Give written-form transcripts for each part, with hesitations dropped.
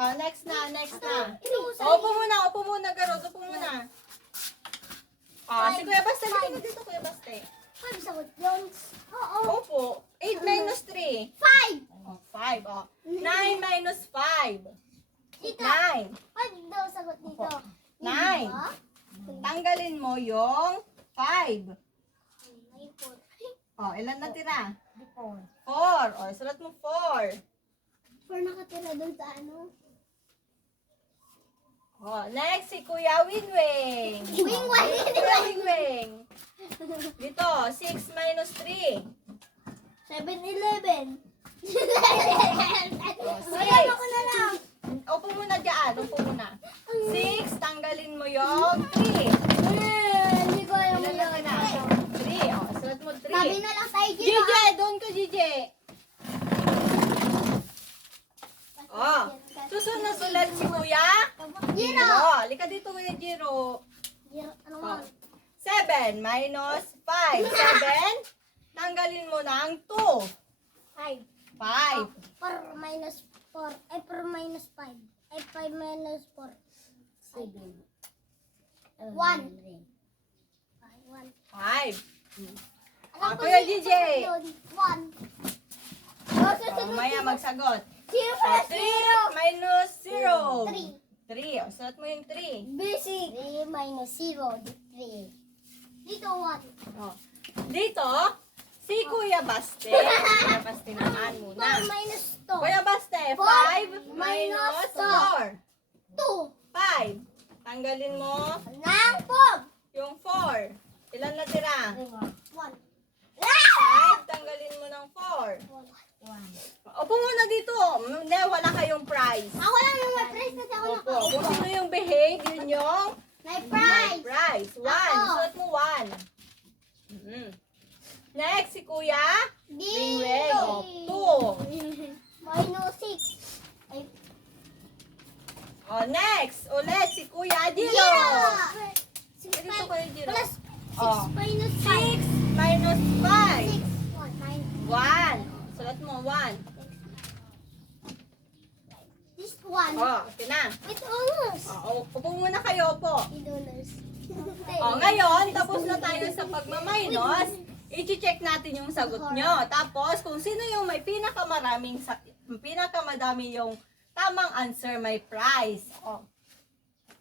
Next na. Upo muna, Garot. Upo muna. Si Kuya Baste. Halika na dito, Kuya Baste. 5 sagot yun. Oo. Opo. 8 minus 3. 5. 5. 9 minus 5. Dito. 9. 5 daw sagot dito. 9. Tanggalin mo yung 5. Ilan na tira? 4. Sulat mo 4. 4 nakatira doon sa ano? Next, si Kuya Winwing. Kuya Winwing. Dito, 6 minus 3. 7-11. 6. Ayan ako na lang. Upo muna dyan. 6, tanggalin mo yung 3. Hindi ko alam Ilan na tira? 3. Sulat mo 3. Sabi na lang tayo dito. JJ, doon ka, JJ. Susunod na sulat si Kuya. Zero. Halika dito, Kuya Jiro. Ano nga? 7 minus 5. 7. Tanggalin mo ng 2. 5. 5. 4 minus 4. Ay, 4 minus 5. Ay, 5 minus 4. 7. 1. 5. 1. Kuya JJ. 1. Mamaya magsagot. 0 plus 3 minus 0. 3. 3. Sulat mo yung 3. Basic. 3 minus 0. 3. Dito 1. Dito, si Kuya Baste. Kuya Baste naman muna. 4 minus 2. Kuya Baste, 5 minus 4. 2. 5. Tanggalin mo Nang 4. yung 4. Ilan na tira? 1. 5. Tanggalin mo ng 4. Upo muna dito. Hindi, wala kayong prize. Ako lang yung may prize kasi ako Opo. Kung sino yung behave, yun yung may may prize. prize. 1. Ako. Suot mo 1. Next, si Kuya. Dito. 2. Minus 6. Ay, Next, ulit si Kuya Jiro. Dito Kuya Jiro. Plus 6 Oh. minus 6 5. minus 5. 6. 1 minus 1. Sulat mo 1. this 1. Okay na. With honors. Upo muna kayo po. With honors. Ngayon, tapos na tayo sa pagmamaynos. I-check natin yung sagot nyo. Tapos, kung sino yung may pinakamadami yung tamang answer, may prize.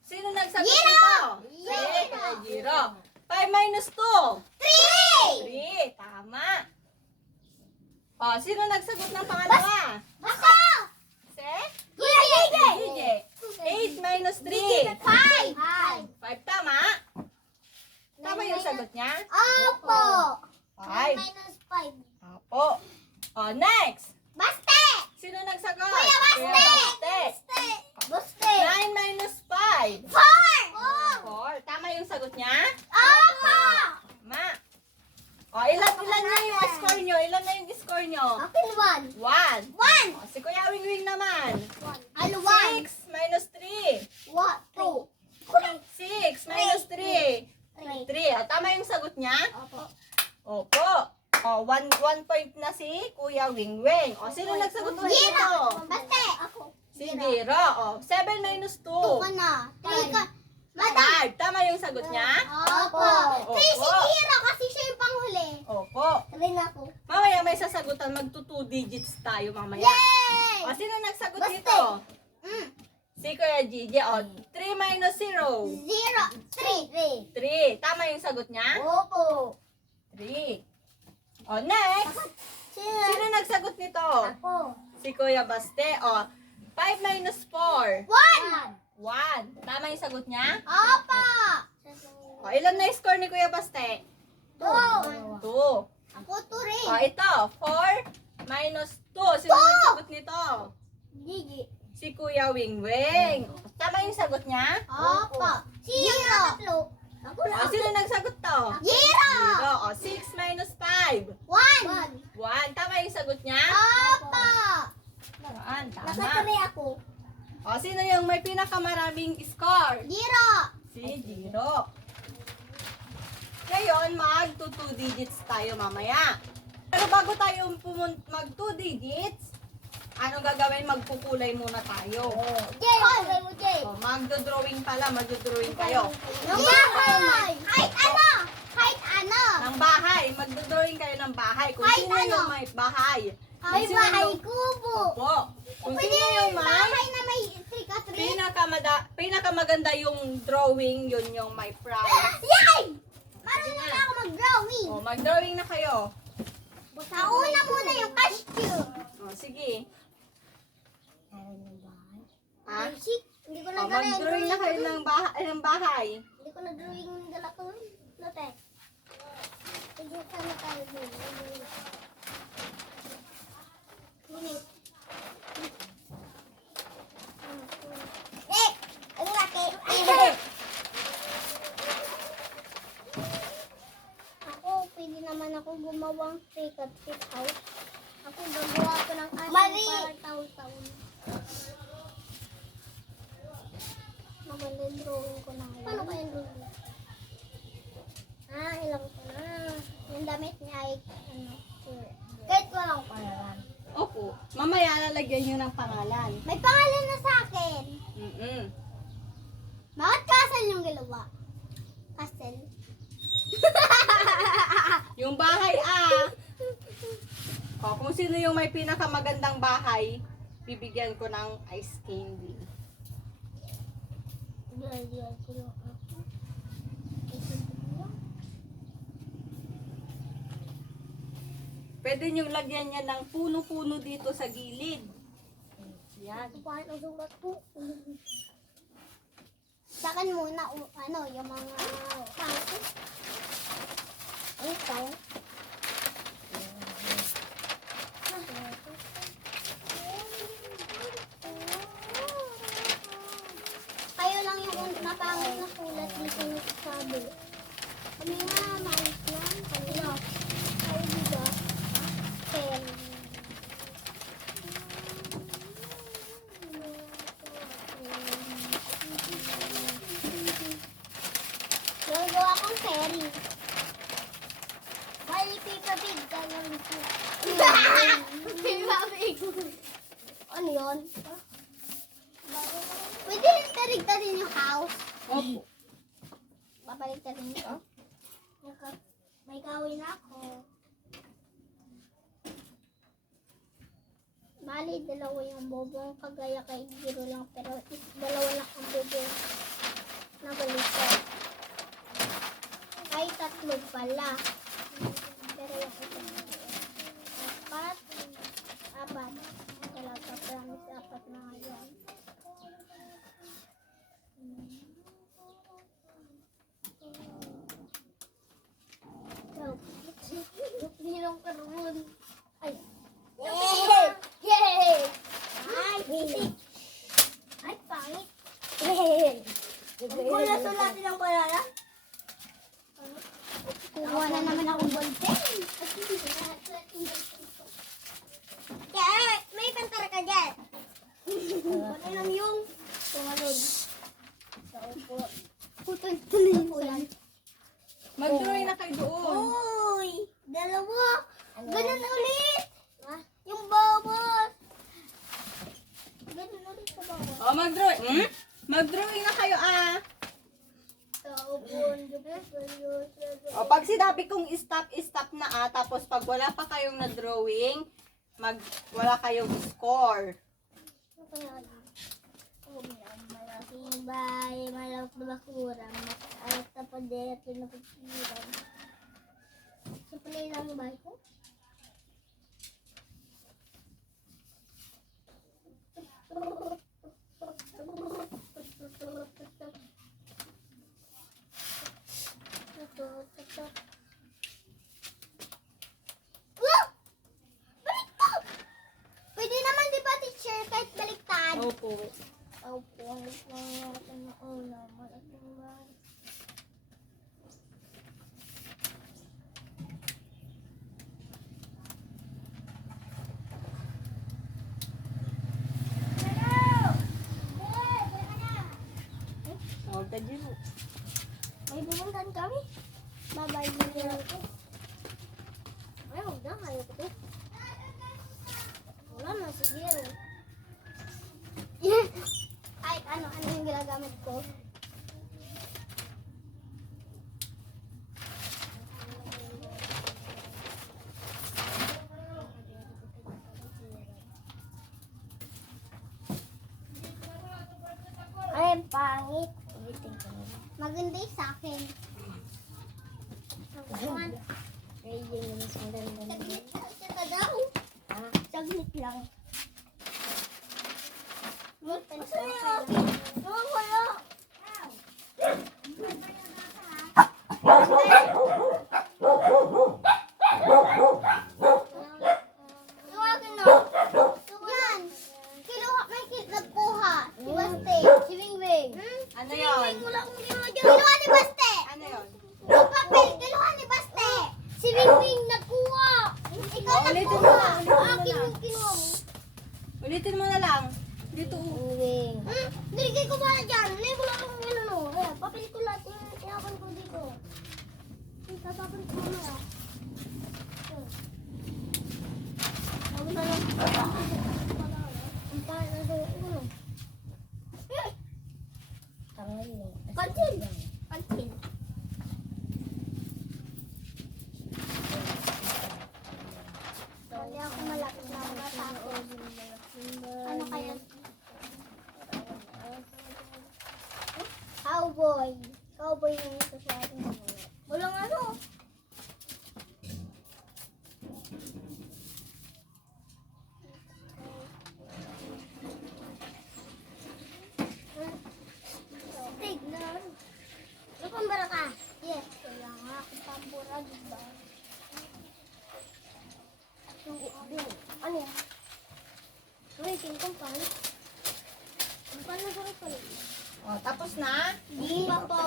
Sino nagsagot Jiro! nito? Jiro! Jiro. 5 minus 2. 3. 3. Tama. Sino nagsagot ng pangalawa? Basta. Si? Kuya Gigi. DJ. 8 minus 3. 5. 5 tama. Tama yung sagot niya? Opo. 5. Minus 5. Opo. Next. Baste. Sino nagsagot? Kuya Baste. Baste. Baste. 9 minus 5. 4. 4. Tama yung sagot niya? Opo. Ma. Ilan na yung score nyo? Ilan na yung score nyo? Akin 1. 1. Si Kuya Wingwing naman. 1. 6 minus 3. 2. 6 minus 3. 3. Tama yung sagot niya? Opo. Opo. 1 point na si Kuya Wingwing. Sino nagsagot ulit Zero. ito? Baste. Ako. Si Jiro. 7 minus 2. 2 ka na. 3 ka. Madam. 5. Tama yung sagot niya? Opo. 3 si Hiro kasi siya yung panghuli. Opo. 3 na ako. Mamaya may sasagutan. Magto 2 digits tayo mamaya. Yay! Sino nagsagot Baste. nito? Mm. Si Kuya Gigi. 3 minus 0. 0. 3. 3. Tama yung sagot niya? Opo. 3. Next. Sino nagsagot nito? Ako. Si Kuya Baste. 5 minus 4. 1. 1. Tama yung sagot niya? Opo. Ilan na yung score ni Kuya Baste? 2. 2. Ako 2 rin. Ito. 4 minus 2. Sino nagsagot nito? Gigi. Si Kuya Wingwing. Tama yung sagot niya? Opo. Zero. Ako na. Sino nagsagot to? Zero. 6 minus 5. 1. 1. Tama yung sagot niya? Opo. Tama. Nakatry ako. Sino yung may pinakamaraming score? Zero. Si Jiro. Ngayon, mag 2 digits tayo mamaya. Pero bago tayo mag 2 digits, Ano gagawin? Magkukulay muna tayo. Jay, kulay mo, Jay. O, magdodrawing pala. Magdodrawing kayo. Ng bahay! Kahit ano! Kahit ano! Ng bahay. Magdodrawing kayo ng bahay. Kung Kahit sino ano? yung may bahay. Ay, Kung sino bahay yung- kubo. Opo. Kung Pwede sino yung may bahay na may trick-or-treat. pinakamaganda yung drawing, yun yung may prize. Yay! Marunong na ako mag-drawing. O, mag-drawing na kayo. Nauna muna yung costume. O, sige. Ha? Basic. Hindi ko O, na dala yung mag-drawing na kayo ng bahay. Hindi ko na drawing yung dala ko. Lote. Sige, sana tayo dun. Gunit. Eh! Ang laki. Ako, pwede naman ako gumawang trick-or-treat house. Ako, gagawa ko ng asin para taon-taon. Maganda yung drawing ko na. Paano ba yung drawing? Ilang ko na. Yung damit niya ay, kahit walang pangalan. Opo. Mamaya lalagyan nyo ng pangalan. May pangalan na sa akin. Mm-mm. Bakit castle yung galawa? Castle? Yung bahay, O, kung sino yung may pinakamagandang bahay, bibigyan ko ng ice candy. Gagawin ko lang ako. Pwede nyo lagyan niya ng puno-puno dito sa gilid. Yan. Bakit ang sulat po? Sa akin muna, yung mga pangit. Ay, kaya. Kayo lang yung napangit na sulat dito nagsasabi. Kami nga, maayos lang. Kanino? Kayo dito. Pen. Gagawa kong fairy. Bali, Peppa Pig. Gagawin ko. Peppa Pig. Ano yun? Pwede rin tarig-tarin yung house. Opo. Babalik-tarin ito. May gawin ako. Bali, dalawa yung bobong. Kagaya kay Giro lang. Pero dalawa lang ang bobong. Nabaliktad. Ay, tatlo pala. Pero yung ito. Apat. Talaga, promise, apat na ngayon. Hirong karun. Ay. Yay! Yay! Ay, bisik. Ay, pangit. Kung nasulatin ang balala. Kuha na naman akong ballpen. Kaya, may kantar ka dyan. Ano lang yung tumalon. Sa upo. Putol po yan. Mag-drawing na kayo doon. Uy! Dalawa! Ganun ulit! Yung bawat! Ganun ulit sa bawat. O, mag-drawing. Mag-drawing na kayo, Sa upon. O, pag sinabi kong stop, stop na, Tapos pag wala pa kayong na-drawing, wala kayong score. Malaking bahay, malawak na bakuran, mataas na pader, pinapagsiran. Sa palay lang yung bahay ko? Baliktad! Pwede naman di ba, teacher, kahit baliktad? Opo. Opo, natin na una, malaking bahay. O, dadyo. May bumuntan kami. Babay din ako. Ay, huwag na. Ayaw ko to. Wala na, sige. gagamit ko. Ay, pangit. Maganda yung sa akin. Ay, yun yung mas maganda. Saglit lang siya ka daw. Saglit lang. Masaya akin. Wala. Yung akin na. Yan. Kiluha, nagkuha. Si Baste. Si Wingwing. Ano yun? Wala akong ginawa dyan. Kiluha ni Baste. Ano yun? Yung papel, kiluha ni Baste. Si Wingwing nagkuha. Ikaw nagkuha. Akin yung kinuha mo. Ulitin mo na lang. Dito. Niligay ko ba dyan? Hindi ko lang akong ano. Papel ko lahat yung tinapan ko dito. Papel ko na. Sabi na lang. Ang pangit na sa'yo. Ano? Pansin! Pansin! Hindi ako malapit na matapos. Ano kaya? Cowboy. Cowboy yung isa sa atin. Walang ano. Tignan. Ano pambara ka? Yes. Kaya nga. Kung pambura, diba? Ano yan? Waiting kong pangit. Ang pangit ko pala. O, tapos na? Hindi pa po.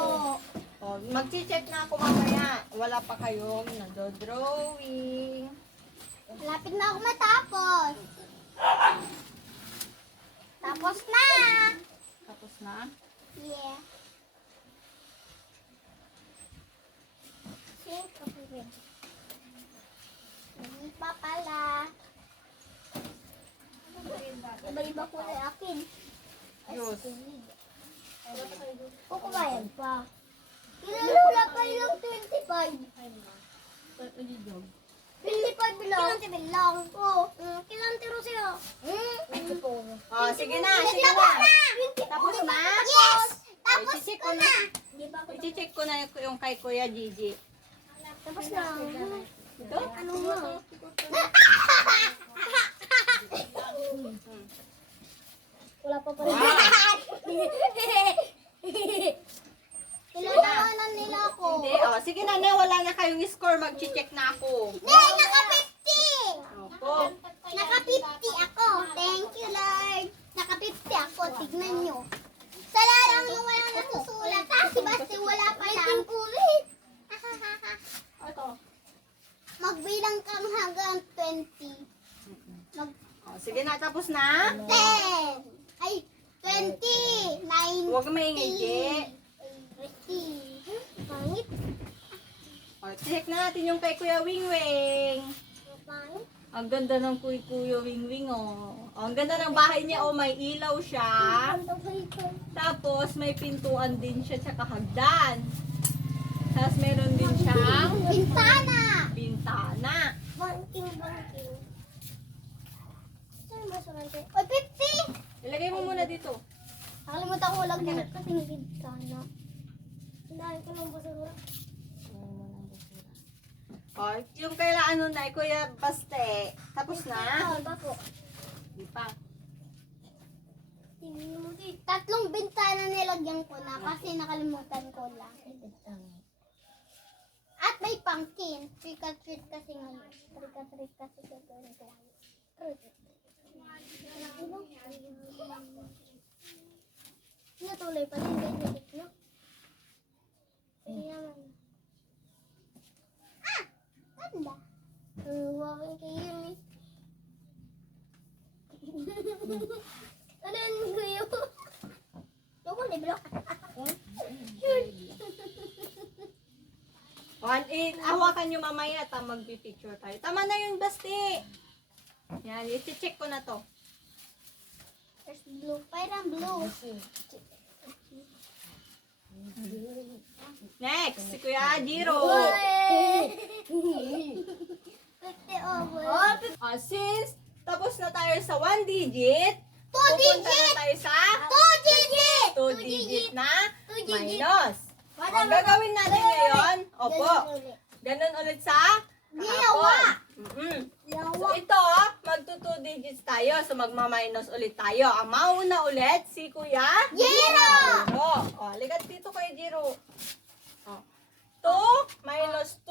O, mag-check na ako mamaya. Wala pa kayong nado-drawing. Malapit na ako matapos. Tapos na. Tapos na? Yeah. Hindi pa pala. Iba-iba ko na akin. Yus. Kukumayan pa. Wala pa yung 25. 25 lang. Kilante lang. Oo. Kilante ro siya. O, sige na, sige na. Tapos na? Yes! Tapos I-check ko ko na. I-check ko na yung kay Kuya Gigi. Tapos na. Ito? Ano mo? Wala pa pala. Kailangan nila ako. Hindi, o. Sige na, wala na kayong score. Mag-check na ako. Naka-50! Opo. Naka-50 ako. Thank you, Lord. Naka-50 ako. Tignan nyo. Sala lang yung walang nasusulat. Si Basti wala pa lang. Ulit. Ito. Magbilang kang hanggang 20. O, sige na, tapos na? 10. Ay, 20. 9. Huwag maingay, Ji. 30. Pangit. O, check na natin yung kay Kuya Wingwing. Pangit. Ang ganda ng Kuya Wingwing, oh. Ang ganda ng bahay niya, oh. May ilaw siya. Tapos, may pintuan din siya, tsaka hagdan. Tapos, meron din siyang Bintana. bintana. Banking. Saan masurante? Oy, 50! Ilagay mo muna dito. Nakalimutan ko lang din kasi may bintana. Hindahin ko ng basura. O, yung kailangan nun na, Kuya Baste. Tapos na? Ba po? Di pa. Tingnan mo dito. Tatlong bintana nilagyan ko na kasi nakalimutan ko lang. At may pangkin. Trick or treat kasi ngayon. Trick or treat kasi gagawin ko ngayon. Natuloy pa din kayo dikit, no? Yaman. Ah! Ganda. Huwakin kayo yun eh. Ano yun kayo? Ako, libro. Hawakan nyo mamaya at mag-picture tayo. Tama na yun, Basti. Yan, i-check ko na to. There's blue. Parang blue. Next, si Kuya Jiro. 50 over. Since tapos na tayo sa 1 digit, 2 pupunta na digit! tayo sa 2 digit! 2 digit na 2 digit. minus. Ang gagawin natin ngayon, opo, ganun ulit sa Dalawa. kahapon. So ito, magto 2 digits tayo. So magma-minus ulit tayo. Ang mauna ulit, si Kuya Jiro! O, ligat dito Kuya Jiro. 2 minus 2.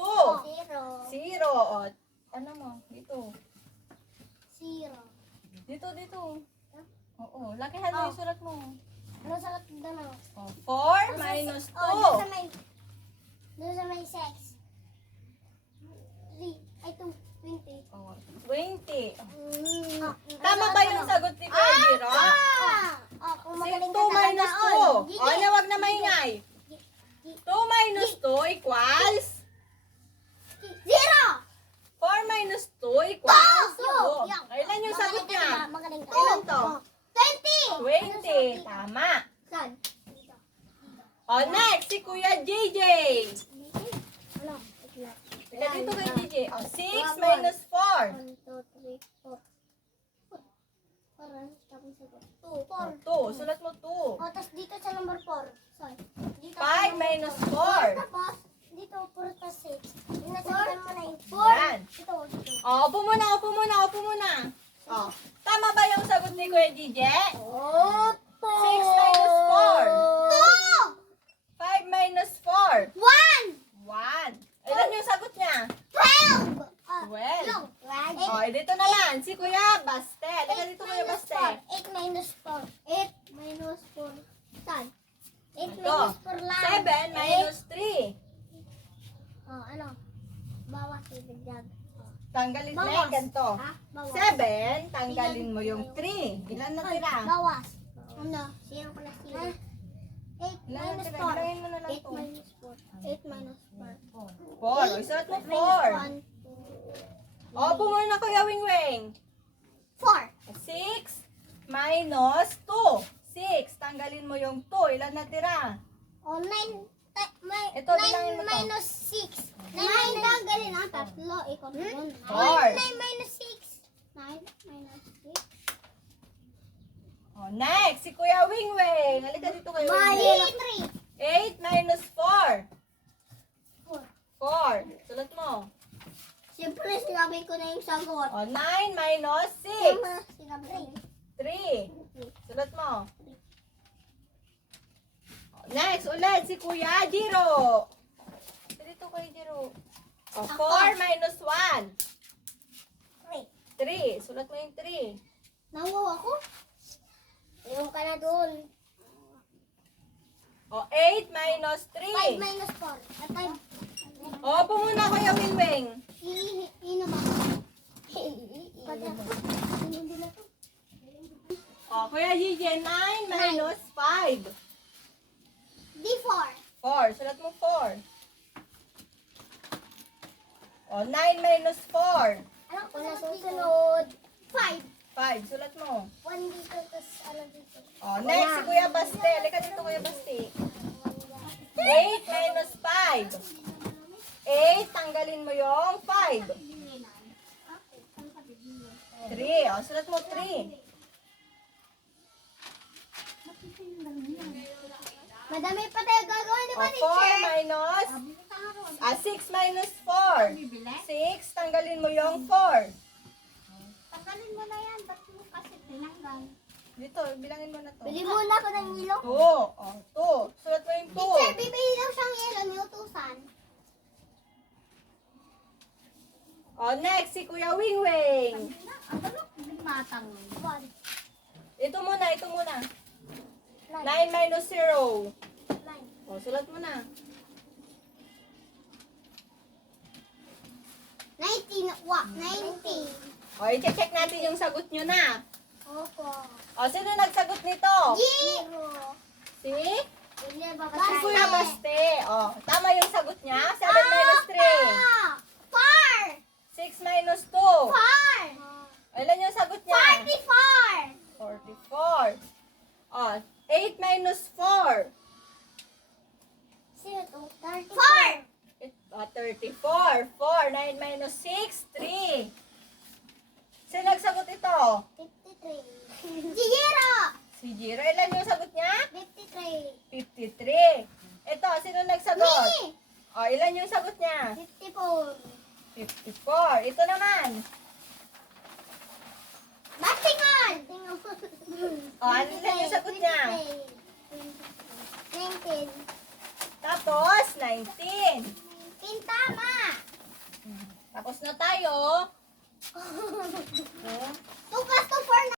0. O, ano mo? Dito. 0. Dito. Oo, lakihan mo yung sulat mo. Ano sa katagano? O, 4 minus 2. Doon sa may 6. 3. Ay, 2. 20. O, 20. Mm. Tama ba yung sagot ni Kuya Jiro? Kung 2 magaling ka minus talaga, 2. O, na wag na maingay. 2 minus 2 equals 0! 4 minus 2 equals 2. 2. Kailan yung sagot niya? Magaling ka. Kailan to? 20! 20. Tama. Saan? O, next, si Kuya JJ. Ano? Teka dito kay JJ. O, 6 minus 4. 1, 2, 3, 4. Parang tapos sagot. 2. O, 4. 2. Sulat mo 2. O, tapos dito sa number 4. Sorry. Dito 5 minus 4. Tapos, dito 4 plus 6. Inasagutan mo na yung 4. Yan. Ito. O, upo muna. O, tama ba yung sagot ni Kuya JJ? 6 minus 4. 5 minus 4. 2! 1! 1. Ilan yung sagot niya? 12! 12. Right? O, dito naman, si Kuya Baste. Teka dito Kuya Baste. 8 minus 4. 8 minus 4. Saan? 8 Ito. minus 4 lang. 7 minus 3. Oh, ano? Bawas ibigyan. Tanggalin na Bawas. yung ganito. Ha? Bawas. 7, tanggalin mo yung 3. Ilan na tira? Bawas. Ano? Sino pala sino? 8 Ilan na minus tira? 4. Ilagay mo na lang 8 to. minus 4. 8 minus 4. 4. O, isulat mo 4. O, pumuna Kuya Wingwing. 4. 6 minus 2. 6, tanggalin mo yung 2. Ilan na tira? O, 9. Ito, bilangin mo to. Minus 6. 9 tanggalin ang tatlo. Ikaw na yun. 4. 9 minus 6. 9 minus 6. O, next, si Kuya Wingwing. Halika dito Kuya Wingwing. 3. 8 minus 4. 4. 4. Sulat mo. Siyempre, sinabi ko na yung sagot. O, 9 minus 6. Sinabi ko na. 3. Sulat mo. O, next, ulit si Kuya Jiro. Dito Kuya Jiro. O, 4 minus 1. 3. Sulat mo yung 3. Nawaw ako. Ayaw ka na doon. O, 8 minus 5 3. minus 4. At 5. O, muna Kuya Wingwing. Ino ba? Pati ako. Hindi na to. O, Kuya Gigi, 9 minus 5. D4. 4. Sulat mo 4. O, 9 minus 4. Ano ko na susunod? 5. 5. Sulat mo. 1 dito, tapos ano dito. O, next, si Kuya Baste. Halika dito, Kuya Baste. 8 minus 5. 8, tanggalin mo yung 5. 3. O, sulat mo 3. Madami pa tayo gagawin, di O, ba, 4 teacher? minus... 6 minus 4. 6, tanggalin mo yung 4. Tanggalin mo na yan, ba't mo kasi tinanggal? Dito, bilangin mo na to. Bili muna ako ng ilo. 2. O, 2. Sulat mo yung 2. Teacher, bibili daw siyang ilo, niutusan. O, next, si Kuya Wingwing. Ang balok, matang. 1. Ito muna, ito muna. 9 9. minus 0. 9. O, sulat mo na. 90. 90. O, i-check natin yung sagot nyo na. Opo. O, sino nagsagot nito? 0. Si? Hindi, Si babasahin. Kuya Baste. O, tama yung sagot niya. 7 minus 3. 6 minus 2. 4. Ilan yung sagot niya? 44. 44. O, 8 minus 4. 9 minus 6, 3. Sino nagsagot ito? 53. Zero! Si Jiro. Ilan yung sagot niya? 53. 53. Ito, sino nagsagot? Me! O, ilan yung sagot niya? 54. 54. Ito naman. Batingon! O, ano ilan yung sagot niya? 19. Tapos, 19. Tama! Tapos na tayo. 2 plus 2, 4